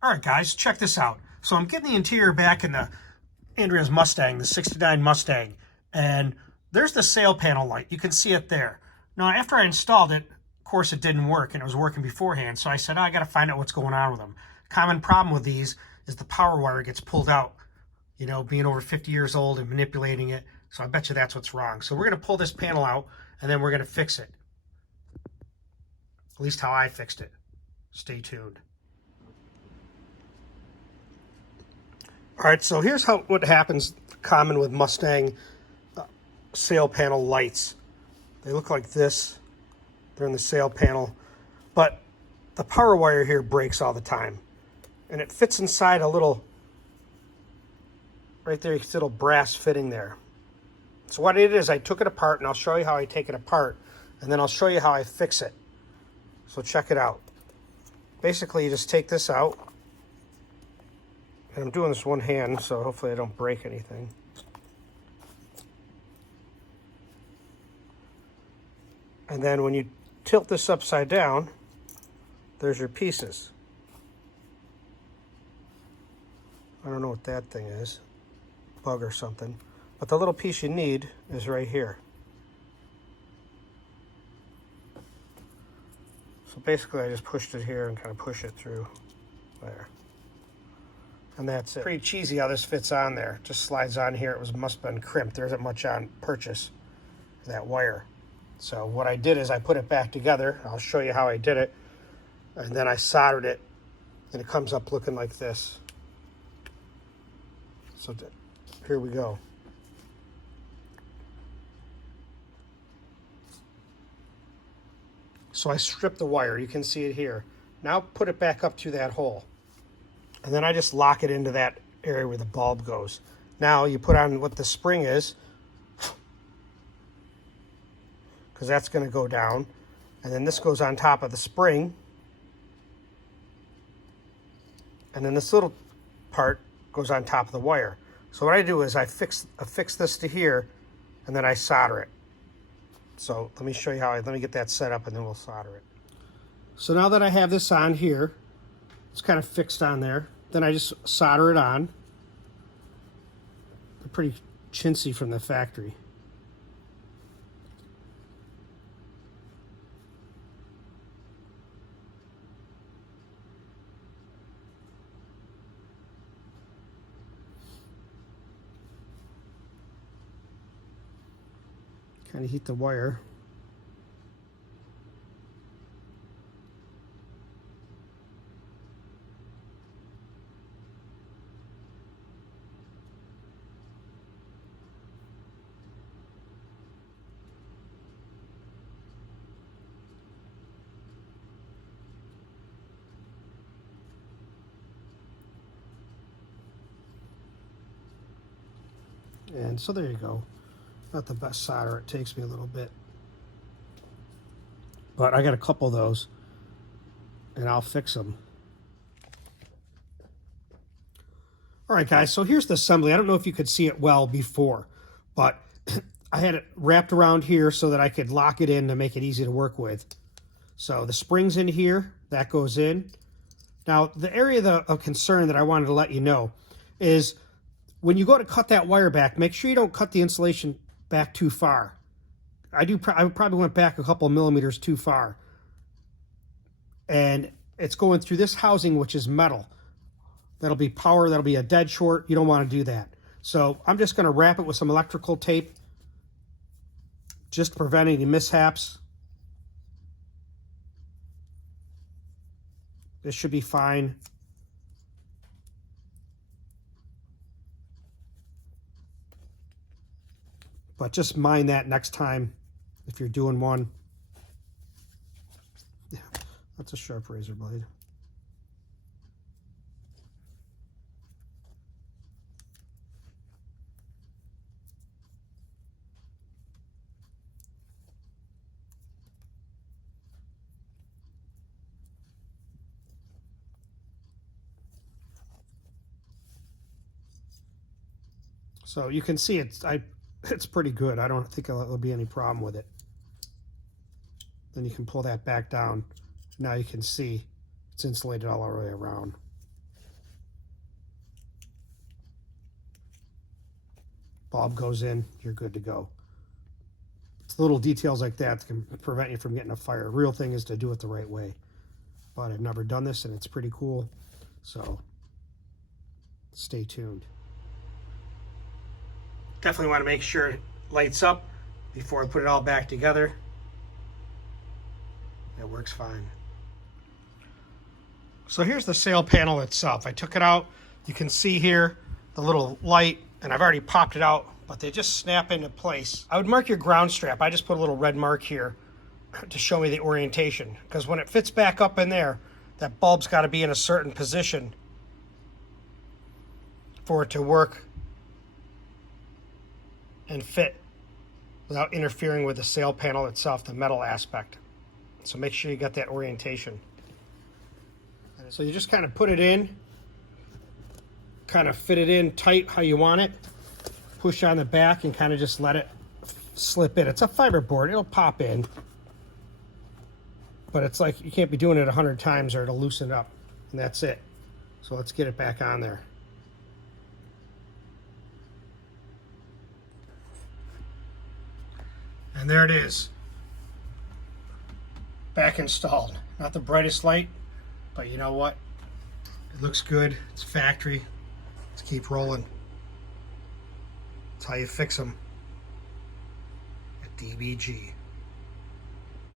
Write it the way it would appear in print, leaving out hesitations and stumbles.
All right, guys, check this out. So I'm getting the interior back in the Andrea's Mustang, the 69 Mustang, and there's the sail panel light. You can see it there. Now, after I installed it, of course, it didn't work, and it was working beforehand, so I said, oh, I got to find out what's going on with them. Common problem with these is the power wire gets pulled out, you know, being over 50 years old and manipulating it, so I bet you that's what's wrong. So we're going to pull this panel out, and then we're going to fix it. At least how I fixed it. Stay tuned. All right, so here's what happens common with Mustang sail panel lights. They look like this. They're in the sail panel, but the power wire here breaks all the time, and it fits inside a little, right there, this little brass fitting there. So what I did is I took it apart, and I'll show you how I take it apart, and then I'll show you how I fix it. So check it out. Basically, you just take this out. And I'm doing this one hand, so hopefully I don't break anything. And then when you tilt this upside down, there's your pieces. I don't know what that thing is, bug or something. But the little piece you need is right here. So basically I just pushed it here and kind of push it through there. And that's it. Pretty cheesy how this fits on there. Just slides on here. It must have been crimped. There isn't much on purchase for that wire. So what I did is I put it back together. I'll show you how I did it. And then I soldered it, and it comes up looking like this. So here we go. So I stripped the wire. You can see it here. Now put it back up through that hole. And then I just lock it into that area where the bulb goes. Now you put on what the spring is, because that's going to go down. And then this goes on top of the spring. And then this little part goes on top of the wire. So what I do is I fix this to here, and then I solder it. So let me show you let me get that set up, and then we'll solder it. So now that I have this on here, it's kind of fixed on there. Then I just solder it on. They're pretty chintzy from the factory. Kind of heat the wire. And so there you go. Not the best solder. It takes me a little bit. But I got a couple of those, and I'll fix them. All right, guys, so here's the assembly. I don't know if you could see it well before, but I had it wrapped around here so that I could lock it in to make it easy to work with. So the spring's in here. That goes in. Now, the area of concern that I wanted to let you know is when you go to cut that wire back, make sure you don't cut the insulation back too far. I probably went back a couple of millimeters too far. And it's going through this housing, which is metal. That'll be power, that'll be a dead short. You don't want to do that. So I'm just going to wrap it with some electrical tape just to prevent any mishaps. This should be fine. But just mind that next time if you're doing one. Yeah, that's a sharp razor blade. So you can see it's pretty good. I don't think there'll be any problem with it. Then you can pull that back down. Now you can see it's insulated all the way around. bulb goes in, you're good to go. It's little details like that can prevent you from getting a fire. The real thing is to do it the right way. But I've never done this, and it's pretty cool. So stay tuned. Definitely want to make sure it lights up before I put it all back together. It works fine. So here's the sail panel itself. I took it out. You can see here the little light, and I've already popped it out, but they just snap into place. I would mark your ground strap. I just put a little red mark here to show me the orientation, because when it fits back up in there, that bulb's got to be in a certain position for it to work and fit without interfering with the sail panel itself, the metal aspect. So make sure you got that orientation. So you just kind of put it in, kind of fit it in tight how you want it, push on the back and kind of just let it slip in. It's a fiberboard, it'll pop in, but it's like you can't be doing it 100 times or it'll loosen up, and that's it. So let's get it back on there. And there it is, back installed. Not the brightest light, but you know what? It looks good. It's factory. Let's keep rolling. That's how you fix them at DBG.